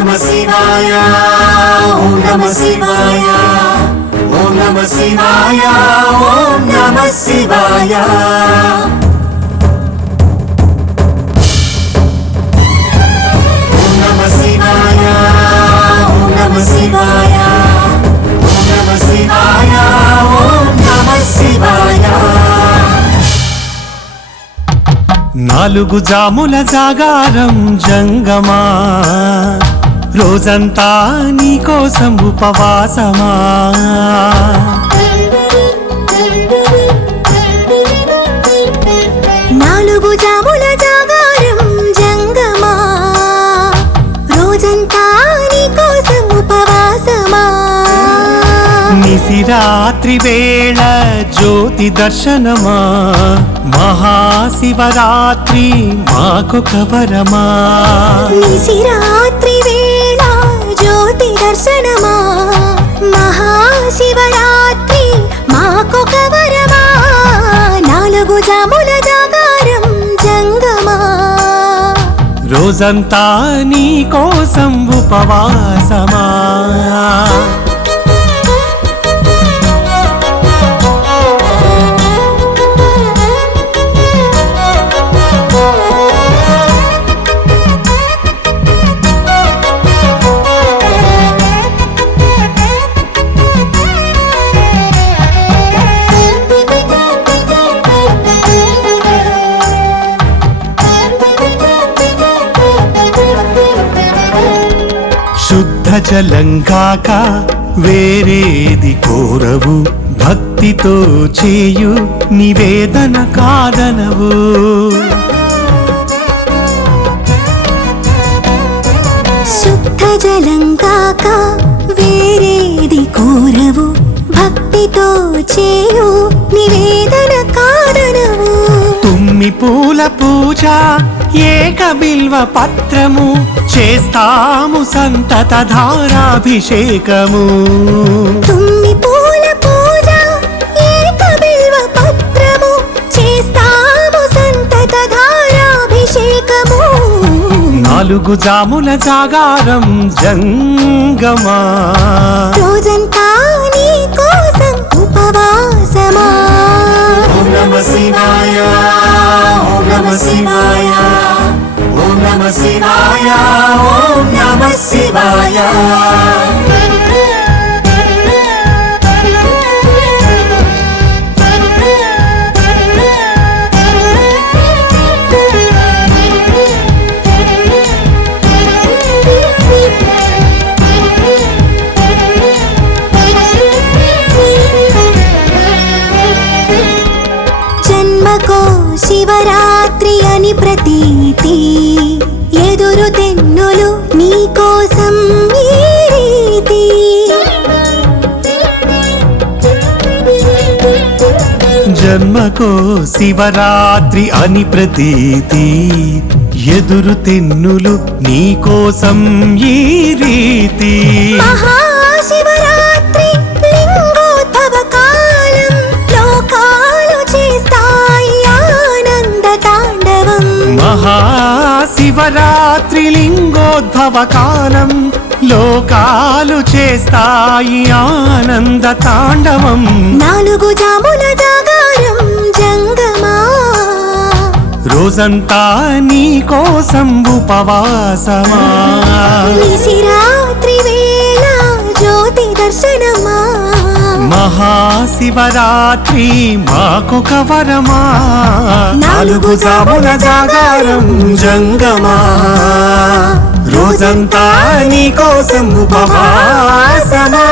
నమః శివాయ ఓం నమః శివాయ ఓం నమః శివాయ ఓం నమః శివాయ ఓం నమః శివాయ ఓం నమః శివాయ ఓం నమః శివాయ ఓం నమః శివాయ నాలుగు జాముల జాగారం జంగమా రోజంతా నీకోసం ఉపవాసమా నాలుగు జాముల జాగారం జంగమా రోజంతా నీకోసం ఉపవాసమా నిశిరాత్రి వేళ జ్యోతి దర్శనమా మహాశివరాత్రి మాకొక వరమా నిశిరాత్రి వేళ జ్యోతి దర్శనమా మహాశివరాత్రి మాకొక వరమా నాలుగు జాముల జాగారం జంగమా రోజంతా నీకోసం ఉపవాసమా శుద్ధ జలంగాక వేరేది కోరవు భక్తితో చేయు నివేదన కాదనవు శుద్ధ జలంగాక వేరేది కోరవు భక్తితో చేయు నివేదన కాదనవు తుమ్మి పూల పూజ ఏక బిల్వ పత్రము చేస్తాము సంతత ధారాభిషేకము తుమ్మి పూల పూజ ఏక బిల్వ పత్రము చేస్తాము సంతత ధారాభిషేకము నాలుగు జాముల జాగారం జంగమా రోజంతా నీ కోసం ఉపవాసమా ఓం నమః శివాయ ఓం నమః శివాయ ఓం నమః శివాయ ఓం నమః శివాయ జన్మకో శివరాత్రి అని ప్రతీతి ఎదురు తెన్నులు నీకోసం ఈ రీతి జన్మకో శివరాత్రి అని ప్రతీతి ఎదురు తెన్నులు నీకోసం ఈ రీతి మహాశివరాత్రి లింగోద్భవ కాలం లోకాలు చేస్తాయి ఆనంద తాండవం మహాశివరాత్రి లింగోద్భవ కాలం లోకాలు చేస్తాయి ఆనంద తాండవం నాలుగు జాముల జాగారం జంగమా రోజంతా నీకోసం ఉపవాసమా నిశిరాత్రి వేళ జ్యోతి దర్శనమా మహాశివరాత్రి మాకొక వరమా నాలుగు జాముల జాగారం జంగమా రోజంతా నీకోసం ఉపవాసమా